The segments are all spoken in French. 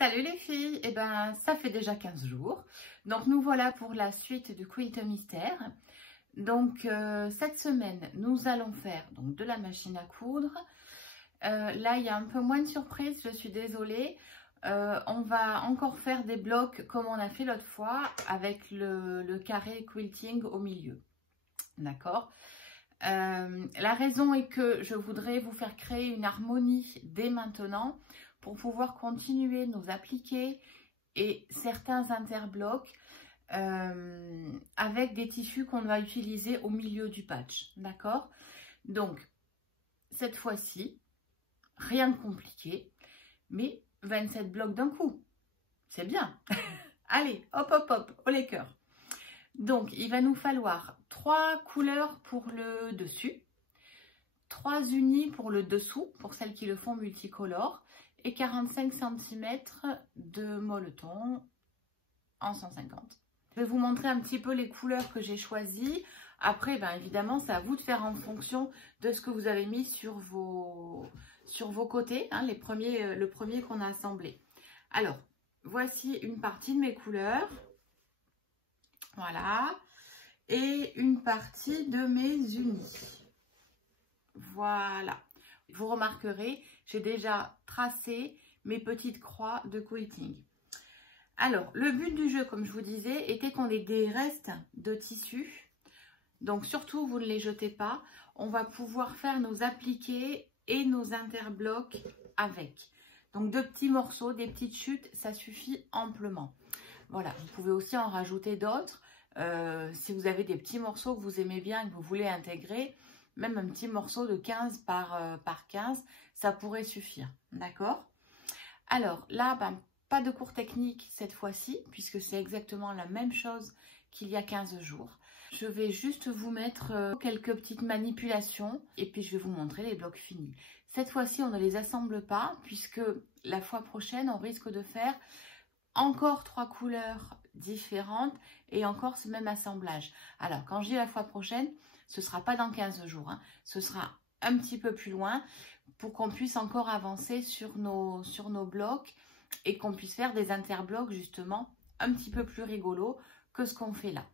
Salut les filles, eh ben ça fait déjà 15 jours, donc nous voilà pour la suite du Quilt Mystère. Donc cette semaine nous allons faire donc de la machine à coudre. Là il y a un peu moins de surprises, je suis désolée. On va encore faire des blocs comme on a fait l'autre fois avec le carré quilting au milieu, d'accord. La raison est que je voudrais vous faire créer une harmonie dès maintenant pour pouvoir continuer nos appliqués et certains interblocs avec des tissus qu'on va utiliser au milieu du patch, d'accord. Donc cette fois-ci, rien de compliqué, mais 27 blocs d'un coup, c'est bien. Allez, hop hop hop, au les cœurs. Donc il va nous falloir 3 couleurs pour le dessus, 3 unis pour le dessous, pour celles qui le font multicolore, et 45 cm de molleton en 150. Je vais vous montrer un petit peu les couleurs que j'ai choisies. Après, ben, évidemment, c'est à vous de faire en fonction de ce que vous avez mis sur vos côtés, hein, le premier qu'on a assemblé. Alors, voici une partie de mes couleurs. Voilà. Et une partie de mes unis. Voilà. Vous remarquerez, j'ai déjà tracé mes petites croix de quilting. Alors, le but du jeu, comme je vous disais, était qu'on ait des restes de tissu. Donc, surtout, vous ne les jetez pas. On va pouvoir faire nos appliqués et nos interblocs avec. Donc, de petits morceaux, des petites chutes, ça suffit amplement. Voilà, vous pouvez aussi en rajouter d'autres. Si vous avez des petits morceaux que vous aimez bien et que vous voulez intégrer, même un petit morceau de 15 par 15, ça pourrait suffire, d'accord. Alors là, ben, pas de cours technique cette fois-ci, puisque c'est exactement la même chose qu'il y a 15 jours. Je vais juste vous mettre quelques petites manipulations et puis je vais vous montrer les blocs finis. Cette fois-ci, on ne les assemble pas, puisque la fois prochaine, on risque de faire encore 3 couleurs différentes et encore ce même assemblage. Alors, quand je dis la fois prochaine, ce ne sera pas dans 15 jours, hein. Ce sera un petit peu plus loin pour qu'on puisse encore avancer sur nos blocs et qu'on puisse faire des interblocs justement un petit peu plus rigolos que ce qu'on fait là.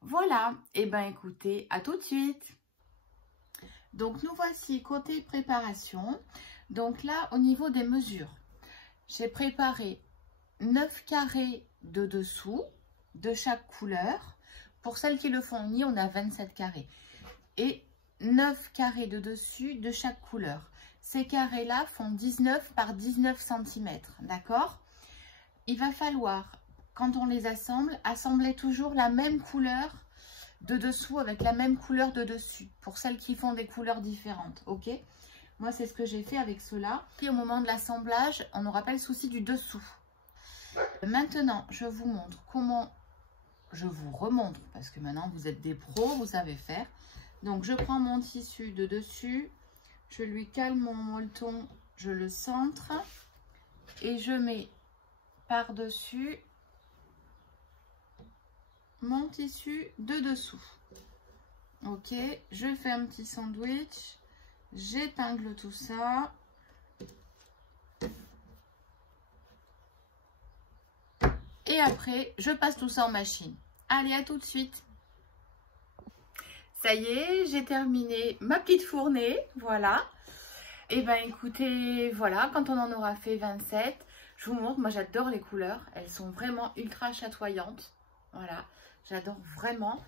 Voilà, et ben écoutez, à tout de suite. Donc nous voici côté préparation. Donc là, au niveau des mesures, j'ai préparé 9 carrés de dessous de chaque couleur. Pour celles qui le font uni, on a 27 carrés. Et 9 carrés de dessus de chaque couleur. Ces carrés-là font 19 par 19 cm, d'accord? Il va falloir, quand on les assemble, assembler toujours la même couleur de dessous avec la même couleur de dessus. Pour celles qui font des couleurs différentes, ok? Moi, c'est ce que j'ai fait avec cela. Puis au moment de l'assemblage, on n'aura pas le souci du dessous. Maintenant, je vous montre comment, je vous remontre, parce que maintenant vous êtes des pros, vous savez faire. Donc je prends mon tissu de dessus, je lui cale mon molleton, je le centre et je mets par-dessus mon tissu de dessous. Ok, je fais un petit sandwich, j'épingle tout ça. Et après, je passe tout ça en machine. Allez, à tout de suite. Ça y est, j'ai terminé ma petite fournée, voilà. Et ben écoutez, voilà, quand on en aura fait 27, je vous montre, moi j'adore les couleurs. Elles sont vraiment ultra chatoyantes. Voilà, j'adore vraiment.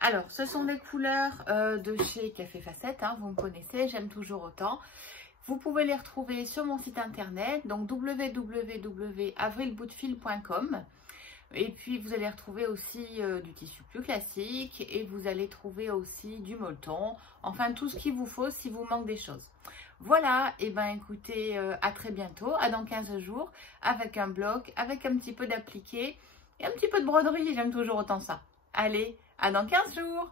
Alors, ce sont des couleurs de chez Café Facette, hein, vous me connaissez, j'aime toujours autant. Vous pouvez les retrouver sur mon site internet, donc www.avrilboutdefil.com. Et puis vous allez retrouver aussi du tissu plus classique et vous allez trouver aussi du molleton, enfin tout ce qu'il vous faut si vous manque des choses. Voilà, et ben écoutez, à très bientôt, à dans 15 jours, avec un bloc, avec un petit peu d'appliqué et un petit peu de broderie, j'aime toujours autant ça. Allez, à dans 15 jours.